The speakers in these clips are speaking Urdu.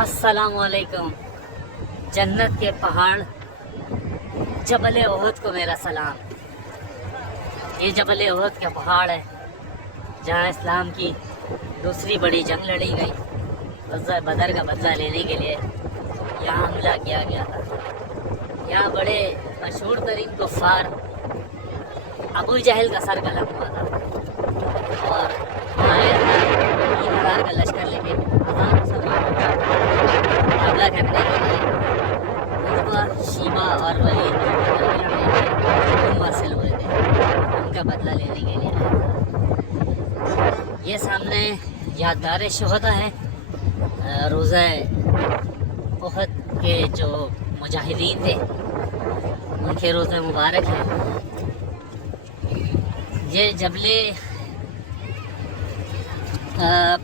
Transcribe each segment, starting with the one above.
السلام علیکم۔ جنت کے پہاڑ جبل احد کو میرا سلام۔ یہ جبل احد کا پہاڑ ہے جہاں اسلام کی دوسری بڑی جنگ لڑی گئی، غزوہ بدر کا بدلہ لینے کے لیے یہاں حملہ کیا گیا تھا۔ یہاں بڑے مشہور ترین کفار ابو جہل کا سر قلم ہوا تھا اور آئے 3000 کا لشکر لے کے ہزار مسلمانوں کا مقابلہ کرنے کے لیے عتبہ، شیبہ اور ولید حکم حاصل ہوئے تھے، ان کا بدلہ لینے کے لیے آیا تھا۔ یہ سامنے یادگار شہداء ہے، روزہ احد کے جو مجاہدین تھے ان کے روزہ مبارک ہے۔ یہ جبل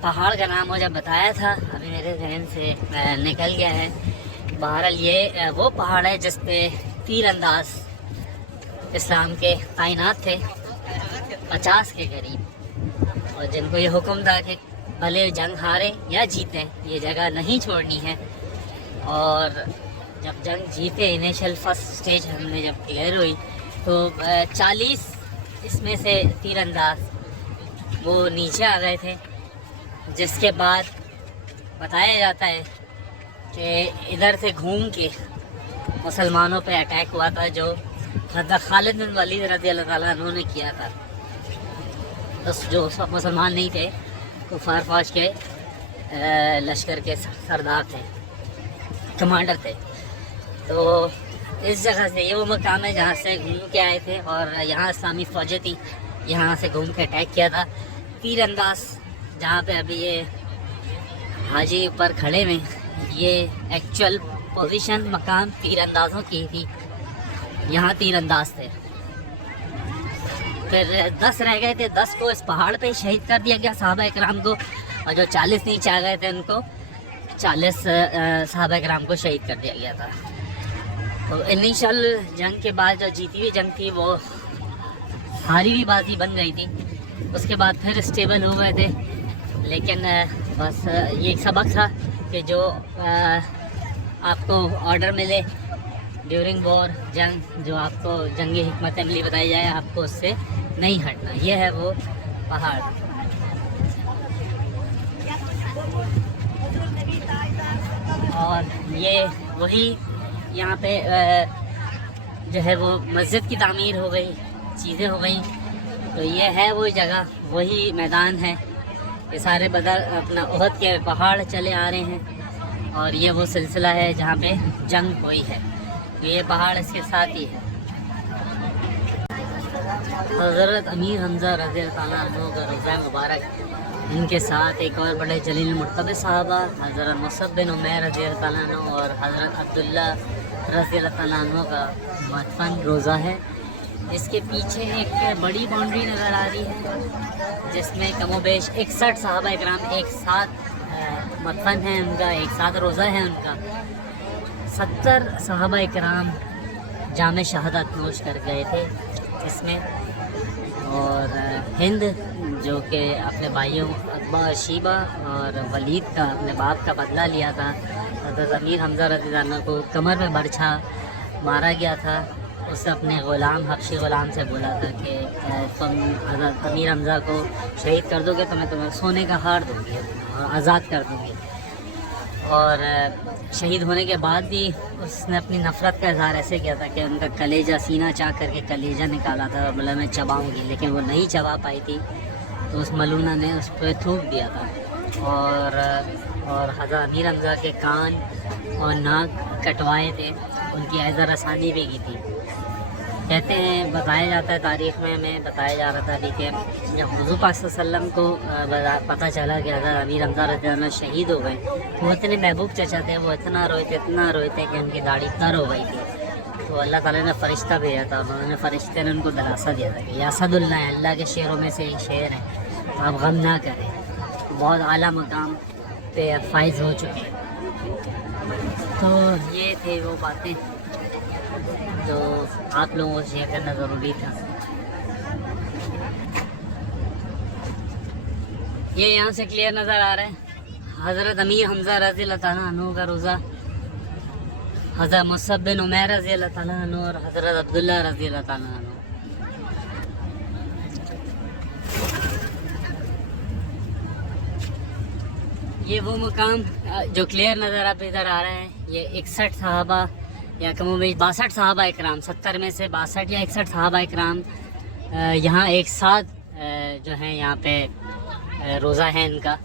پہاڑ کا نام مجھے بتایا تھا، ابھی میرے ذہن سے نکل گیا ہے۔ بہرحال یہ وہ پہاڑ ہے جس پہ تیر انداز اسلام کے تعینات تھے 50 کے قریب، اور جن کو یہ حکم تھا کہ بھلے جنگ ہارے یا جیتے یہ جگہ نہیں چھوڑنی ہے۔ اور جب جنگ جیتے، انیشل فرسٹ سٹیج ہم نے جب کلیئر ہوئی تو 40 اس میں سے تیر انداز وہ نیچے آ گئے تھے، جس کے بعد بتایا جاتا ہے کہ ادھر سے گھوم کے مسلمانوں پہ اٹیک ہوا تھا جو حضرت خالد بن ولید رضی اللہ تعالیٰ عنہ نے کیا تھا۔ جو اس وقت مسلمان نہیں تھے، کفار فوج کے لشکر کے سردار تھے، کمانڈر تھے۔ تو اس جگہ سے یہ وہ مقام ہے جہاں سے گھوم کے آئے تھے، اور یہاں اسلامی فوجیں تھی، یہاں سے گھوم کے اٹیک کیا تھا۔ تیر انداز جہاں پہ ابھی یہ حاجی اوپر کھڑے ہوئے، یہ ایکچوئل پوزیشن مقام تیر اندازوں کی تھی، یہاں تیر انداز تھے۔ پھر 10 رہ گئے تھے، 10 کو اس پہاڑ پہ شہید کر دیا گیا صحابہ اکرام کو، اور جو 40 نیچے آ گئے تھے ان کو 40 صحابہ اکرام کو شہید کر دیا گیا تھا۔ تو انیشل جنگ کے بعد جو جیتی ہوئی جنگ تھی وہ ہاری ہوئی بازی بن گئی تھی، اس کے بعد پھر اسٹیبل ہو گئے تھے۔ لیکن بس یہ ایک سبق تھا کہ جو آپ کو آرڈر ملے ڈیورنگ وار جنگ، جو آپ کو جنگی حکمت عملی بتائی جائے، آپ کو اس سے نہیں ہٹنا۔ یہ ہے وہ پہاڑ۔ اور یہ وہی یہاں پہ جو ہے وہ مسجد کی تعمیر ہو گئی، چیزیں ہو گئیں، تو یہ ہے وہ جگہ، وہی میدان ہے۔ یہ سارے بدر اپنا احد کے پہاڑ چلے آ رہے ہیں، اور یہ وہ سلسلہ ہے جہاں پہ جنگ ہوئی ہے، تو یہ پہاڑ اس کے ساتھ ہی ہے۔ حضرت امیر حمزہ رضی اللہ تعالیٰ عنہ کا روضہ مبارک، ان کے ساتھ ایک اور بڑے جلیل مرتبہ صحابہ حضرت مصعب بن عمیر رضی اللہ تعالیٰ عنہ اور حضرت عبداللہ رضی اللہ تعالیٰ عنہ کا مدفن روضہ ہے۔ اس کے پیچھے ایک بڑی باؤنڈری نظر آ رہی ہے جس میں کم و بیش 61 صحابہ اکرام ایک ساتھ مدفن ہیں، ان کا ایک ساتھ روضہ ہے ان کا۔ 70 صحابہ اکرام جام شہادت نوش کر گئے تھے اس میں، اور ہند جو کہ اپنے بھائیوں عتبہ، شیبہ اور ولید کا، اپنے باپ کا بدلہ لیا تھا، حضرت امیر حمزہ رضی اللہ عنہ کو کمر میں برچھا مارا گیا تھا۔ اس نے اپنے غلام، حبشی غلام سے بولا تھا کہ تم حضرت امیر حمزہ کو شہید کر دو گے تو میں تمہیں سونے کا ہار دوں گی اور آزاد کر دوں گی۔ اور شہید ہونے کے بعد بھی اس نے اپنی نفرت کا اظہار ایسے کیا تھا کہ ان کا کلیجہ، سینہ چاک کر کے کلیجہ نکالا تھا اور بولا میں چباؤں گی، لیکن وہ نہیں چبا پائی تھی، تو اس ملونہ نے اس پہ تھوک دیا تھا۔ اور حضرت امیر حمزہ کے کان اور ناک کٹوائے تھے، ان کی عزا رسانی بھی کی تھی۔ کہتے ہیں، بتایا جاتا ہے، تاریخ میں ہمیں بتایا جا رہا تھا ابھی کہ جب حضور پاک صلی اللہ علیہ وسلم کو پتہ چلا کہ حضرت امیر حمزہ رضی اللہ عنہ شہید ہو گئے، تو وہ اتنے محبوب چچا تھے، وہ اتنا روئے تھے کہ ان کی داڑھی تر ہو گئی تھی۔ تو اللہ تعالیٰ نے فرشتہ بھیجا تھا، انہوں نے فرشتے نے ان کو دلاسا دیا تھا کہ یہ اسد اللہ ہے، اللہ کے شعروں میں سے ایک شعر ہے، تو آپ غم نہ کریں، بہت اعلیٰ مقام پہ فائز ہو چکے ہیں۔ تو یہ تھے وہ باتیں جو آپ لوگوں کو شیئر کرنا ضروری تھا۔ یہ یہاں سے کلیئر نظر آ رہا ہے، حضرت امیر حمزہ رضی اللہ تعالیٰ عنہ کا روزہ، حضرت مصعب بن عمیر رضی اللہ تعالیٰ عنہ اور حضرت عبداللہ رضی اللہ تعالیٰ عنہ۔ یہ وہ مقام جو کلیئر نظر آپ ادھر آ رہا ہے، یہ 61 صحابہ یا کم و بیش 62 صحابہ اکرام، 70 میں سے 62 یا 61 صحابہ اکرام یہاں ایک ساتھ جو ہیں یہاں پہ روزہ ہے ان کا۔